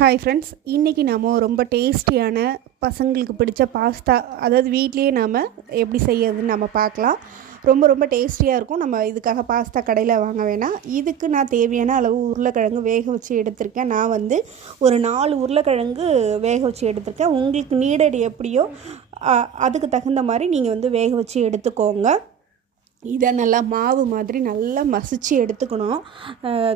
Hi friends, இன்றைக்கி நாம் ரொம்ப டேஸ்டியான பசங்களுக்கு பிடிச்ச பாஸ்தா, அதாவது வீட்லேயே நாம் எப்படி செய்யறதுன்னு நம்ம பார்க்கலாம். ரொம்ப டேஸ்டியாக இருக்கும். நம்ம இதுக்காக பாஸ்தா கடையில் வாங்க வேணாம். இதுக்கு நான் தேவையான அளவு உருளைக்கிழங்கு வேக வச்சு எடுத்திருக்கேன். நான் ஒரு 4 உருளைக்கிழங்கு வேக வச்சு எடுத்திருக்கேன். உங்களுக்கு நீடட் எப்படியோ அதுக்கு தகுந்த மாதிரி நீங்கள் வேக வச்சு எடுத்துக்கோங்க. இதை நல்லா மாவு மாதிரி நல்லா மசிச்சு எடுத்துக்கணும்.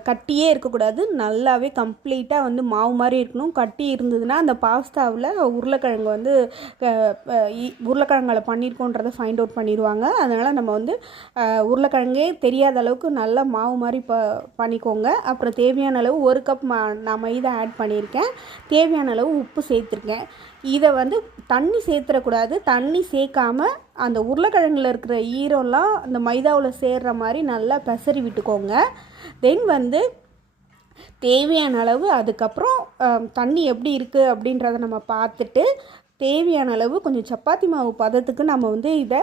கட்டியே இருக்கக்கூடாது, நல்லாவே கம்ப்ளீட்டாக மாவு மாதிரி இருக்கணும். கட்டி இருந்ததுன்னா அந்த பாஸ்தாவில் உருளைக்கிழங்கு உருளைக்கிழங்கால பண்ணியிருக்கோன்றதை ஃபைண்ட் அவுட் பண்ணிடுவாங்க. அதனால் நம்ம உருளைக்கிழங்கே தெரியாத அளவுக்கு நல்லா மாவு மாதிரி பண்ணிக்கோங்க. அப்புறம் தேவையான அளவு 1 கப் நான் மைதா ஆட் பண்ணியிருக்கேன். தேவையான அளவு உப்பு சேர்த்துருக்கேன். இதை தண்ணி சேர்த்துடக்கூடாது. தண்ணி சேர்க்காமல் அந்த உருளைக்கிழங்குல இருக்கிற ஈரம்லாம் அந்த மைதாவில் சேர்கிற மாதிரி நல்லா பெசரி விட்டுக்கோங்க. தென் தேவையான அளவு அதுக்கப்புறம் தண்ணி எப்படி இருக்குது அப்படின்றத நம்ம பார்த்துட்டு தேவையான அளவு கொஞ்சம் சப்பாத்தி மாவு பதத்துக்கு நம்ம இதை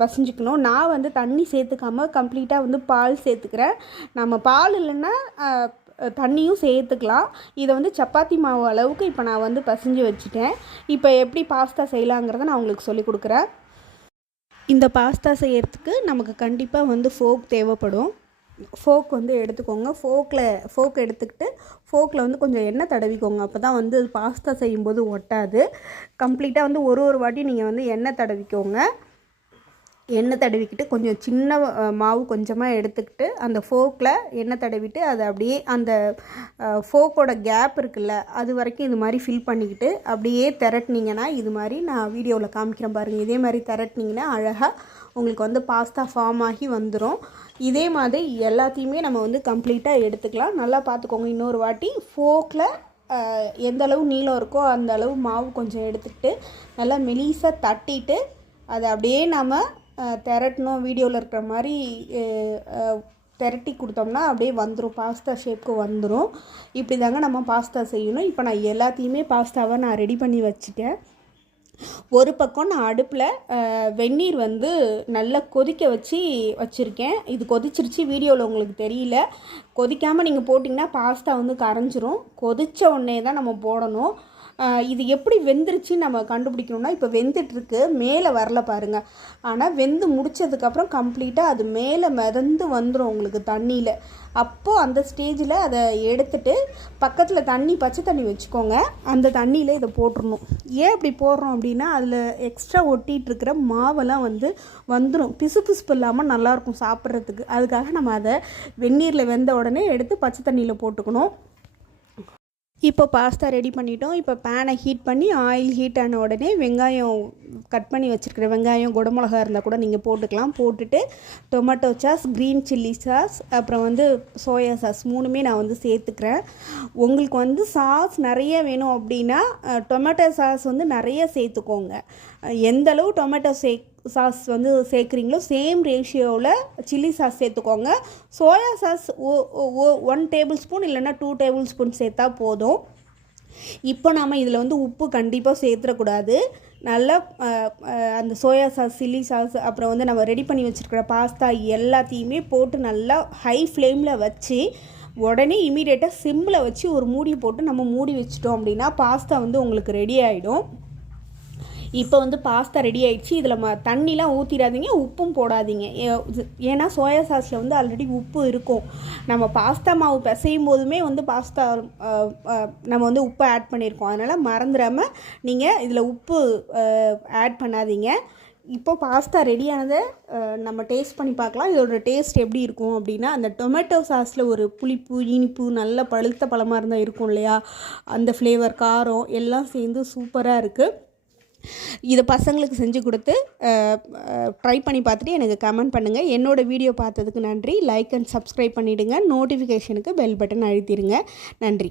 பசைஞ்சிக்கணும். நான் தண்ணி சேர்த்துக்காமல் கம்ப்ளீட்டாக பால் சேர்த்துக்கிறேன். நம்ம பால் இல்லைன்னா தண்ணியும் சேர்த்துக்கலாம். இதை சப்பாத்தி மாவு அளவுக்கு இப்போ நான் பசைஞ்சு வச்சுட்டேன். இப்போ எப்படி பாஸ்தா செய்யலாங்கிறத நான் உங்களுக்கு சொல்லிக் கொடுக்குறேன். இந்த பாஸ்தா செய்கிறதுக்கு நமக்கு கண்டிப்பாக ஃபோக் தேவைப்படும். ஃபோக் எடுத்துக்கோங்க. ஃபோக் எடுத்துக்கிட்டு ஃபோக்கில் கொஞ்சம் எண்ணெய் தடவிக்கோங்க. அப்போ தான் பாஸ்தா செய்யும்போது ஒட்டாது. கம்ப்ளீட்டாக ஒரு வாட்டி நீங்கள் எண்ணெய் தடவிக்கோங்க. எண்ணெய் தடவிக்கிட்டு கொஞ்சம் சின்ன மாவு கொஞ்சமாக எடுத்துக்கிட்டு அந்த ஃபோக்கில் எண்ணெய் தடவிட்டு அதை அப்படியே அந்த ஃபோக்கோட கேப் இருக்குல்ல அது வரைக்கும் இது மாதிரி ஃபில் பண்ணிக்கிட்டு அப்படியே திரட்டினீங்கன்னா இது மாதிரி நான் வீடியோவில் காமிக்கிறேன் பாருங்கள். இதே மாதிரி திரட்டினீங்கன்னா அழகாக உங்களுக்கு பாஸ்தா ஃபார்ம் ஆகி வந்துடும். இதே மாதிரி எல்லாத்தையுமே நம்ம கம்ப்ளீட்டாக எடுத்துக்கலாம். நல்லா பார்த்துக்கோங்க. இன்னொரு வாட்டி ஃபோக்கில் எந்த அளவு நீளம் இருக்கோ அந்த அளவு மாவு கொஞ்சம் எடுத்துக்கிட்டு நல்லா மெலிசாக தட்டிட்டு அதை அப்படியே நம்ம திரட்டணும். வீடியோவில் இருக்கிற மாதிரி திரட்டி கொடுத்தோம்னா அப்படியே வந்துடும், பாஸ்தா ஷேப்புக்கு வந்துடும். இப்படி தாங்க நம்ம பாஸ்தா செய்யணும். இப்போ நான் எல்லாத்தையுமே பாஸ்தாவை நான் ரெடி பண்ணி வச்சுட்டேன். ஒரு பக்கம் நான் அடுப்பில் வெந்நீர் நல்லா கொதிக்க வச்சுருக்கேன். இது கொதிச்சிருச்சு, வீடியோவில் உங்களுக்கு தெரியல. கொதிக்காமல் நீங்கள் போட்டிங்கன்னா பாஸ்தா கரைஞ்சிரும். கொதித்த உடனே தான் நம்ம போடணும். இது எப்படி வெந்துருச்சுன்னு நம்ம கண்டுபிடிக்கணும்னா, இப்போ வெந்துட்டுருக்கு, மேலே வரல பாருங்கள். ஆனால் வெந்து முடித்ததுக்கப்புறம் கம்ப்ளீட்டாக அது மேலே மிதந்து வந்துடும் உங்களுக்கு தண்ணியில். அப்போது அந்த ஸ்டேஜில் அதை எடுத்துட்டு பக்கத்தில் பச்சை தண்ணி வச்சுக்கோங்க. அந்த தண்ணியில் இதை போட்டுடணும். ஏன் அப்படி போடுறோம் அப்படின்னா, அதில் எக்ஸ்ட்ரா ஒட்டிகிட்ருக்கிற மாவெல்லாம் வந்துடும். பிசுப்பு இல்லாமல் நல்லாயிருக்கும் சாப்பிட்றதுக்கு. அதுக்காக நம்ம அதை வெந்நீரில் வெந்த உடனே எடுத்து பச்சை தண்ணியில் போட்டுக்கணும். இப்போ பாஸ்தா ரெடி பண்ணிட்டோம். இப்போ பேனை ஹீட் பண்ணி ஆயில் ஹீட் ஆன உடனே வெங்காயம் கட் பண்ணி வச்சுருக்கிற வெங்காயம், குடமிளகா இருந்தால் கூட நீங்கள் போட்டுக்கலாம். போட்டுட்டு tomato sauce, green chilli sauce, அப்புறம் சோயா சாஸ் 3மே நான் சேர்த்துக்கிறேன். உங்களுக்கு சாஸ் நிறைய வேணும் அப்படின்னா டொமேட்டோ சாஸ் நிறைய சேர்த்துக்கோங்க. எந்த அளவு டொமேட்டோ சாஸ் சேர்க்குறீங்களோ சேம் ரேஷியோவில் சில்லி சாஸ் சேர்த்துக்கோங்க. சோயா சாஸ் 1 டேபிள் ஸ்பூன் இல்லைன்னா 2 டேபிள் ஸ்பூன் சேர்த்தா போதும். இப்போ நாம் இதில் உப்பு கண்டிப்பாக சேர்த்துடக்கூடாது. நல்லா அந்த சோயா சாஸ், சில்லி சாஸ், அப்புறம் நம்ம ரெடி பண்ணி வச்சுருக்கிற பாஸ்தா எல்லாத்தையுமே போட்டு நல்லா ஹை ஃப்ளேமில் வச்சு உடனே இமீடியட்டாக சிம்மில் வச்சு ஒரு மூடி போட்டு நம்ம மூடி வச்சிட்டோம் அப்படின்னா பாஸ்தா உங்களுக்கு ரெடி ஆகிடும். இப்போ பாஸ்தா ரெடி ஆகிடுச்சு. இதில் தண்ணிலாம் ஊற்றிடாதீங்க, உப்பும் போடாதீங்க. ஏன்னா சோயா சாஸில் ஆல்ரெடி உப்பு இருக்கும். நம்ம பாஸ்தா மாவு பிசையும் போதுமே பாஸ்தா நம்ம உப்பு ஆட் பண்ணியிருக்கோம். அதனால் மறந்துடாமல் நீங்கள் இதில் உப்பு ஆட் பண்ணாதீங்க. இப்போ பாஸ்தா ரெடியானதை நம்ம டேஸ்ட் பண்ணி பார்க்கலாம். இதோட டேஸ்ட் எப்படி இருக்கும் அப்படின்னா, அந்த டொமேட்டோ சாஸில் ஒரு புளிப்பு, இனிப்பு, நல்ல பழுத்த பழமாக இருந்தால் இருக்கும் இல்லையா, அந்த ஃப்ளேவர், காரம் எல்லாம் சேர்ந்து சூப்பராக இருக்குது. இதை பசங்களுக்கு செஞ்சு கொடுத்து ட்ரை பண்ணி பார்த்துட்டு எனக்கு கமெண்ட் பண்ணுங்கள். என்னோடய வீடியோ பார்த்ததுக்கு நன்றி. லைக் அண்ட் சப்ஸ்கிரைப் பண்ணிவிடுங்க. நோட்டிஃபிகேஷனுக்கு பெல் பட்டன் அழுத்திடுங்க. நன்றி.